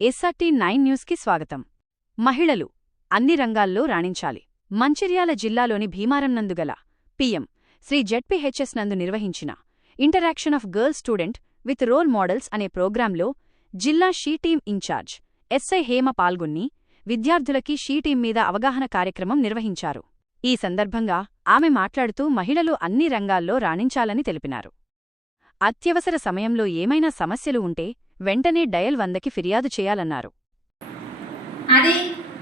SRT9 న్యూస్కి స్వాగతం. మహిళలు అన్ని రంగాల్లో రాణించాలి. మంచిర్యాల జిల్లాలోని భీమారం నందుగల PM శ్రీ ZPHS నందు నిర్వహించిన interaction of girl student with role models అనే ప్రోగ్రాంలో జిల్లా she team incharge SI Hema పాల్గొని విద్యార్థులకి షీ టీం మీద అవగాహన కార్యక్రమం నిర్వహించారు. ఈ సందర్భంగా ఆమె మాట్లాడుతూ మహిళలు అన్ని రంగాల్లో రాణించాలని తెలిపినారు. అత్యవసర సమయంలో ఏమైనా సమస్యలు ఉంటే వెంటనే డయల్ 100కి ఫిర్యాదు చేయాలన్నారు. అది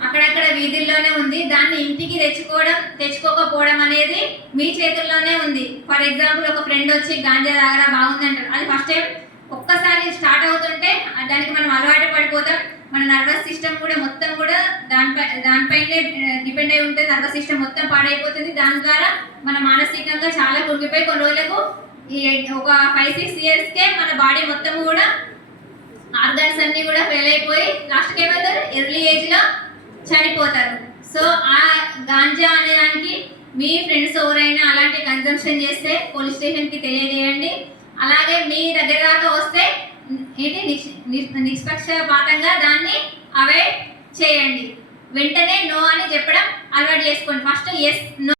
అక్కడక్కడ వీధుల్లోనే ఉంది. దాన్ని ఇంటికి తెచ్చుకోకపోవడం అనేది మీ చేతుల్లోనే ఉంది. ఫర్ ఎగ్జాంపుల్, ఒక ఫ్రెండ్ వచ్చి గాంజా తాగరా బాగుంది అంటారు. అది ఫస్ట్ టైం ఒక్కసారి స్టార్ట్ అవుతుంటే దానికి మనం అలవాటు పడిపోతాం. మన నర్వస్ సిస్టమ్ కూడా మొత్తం కూడా దానిపైనే డిపెండ్ అయి ఉంటే నర్వస్ సిస్టమ్ మొత్తం పాడైపోతుంది. దాని ద్వారా మన మానసికంగా చాలా కుంగిపోయి కొన్ని రోజులకు ఒక 5-6 ఇయర్స్కే మన బాడీ మొత్తం కూడా ఆర్గాన్స్ అన్ని కూడా ఫెయిల్ అయిపోయి లాస్ట్కి ఏమవుతారు, ఎర్లీ ఏజ్లో చనిపోతారు. సో ఆ గాంజా అనేదానికి మీ ఫ్రెండ్స్ ఎవరైనా అలాంటి కన్జంప్షన్ చేస్తే పోలీస్ స్టేషన్కి తెలియజేయండి. అలాగే మీ దగ్గర దాకా వస్తే నిష్పక్షపాతంగా దాన్ని అవాయిడ్ చేయండి. వెంటనే నో అని చెప్పడం అలవాటు చేసుకోండి. First yes no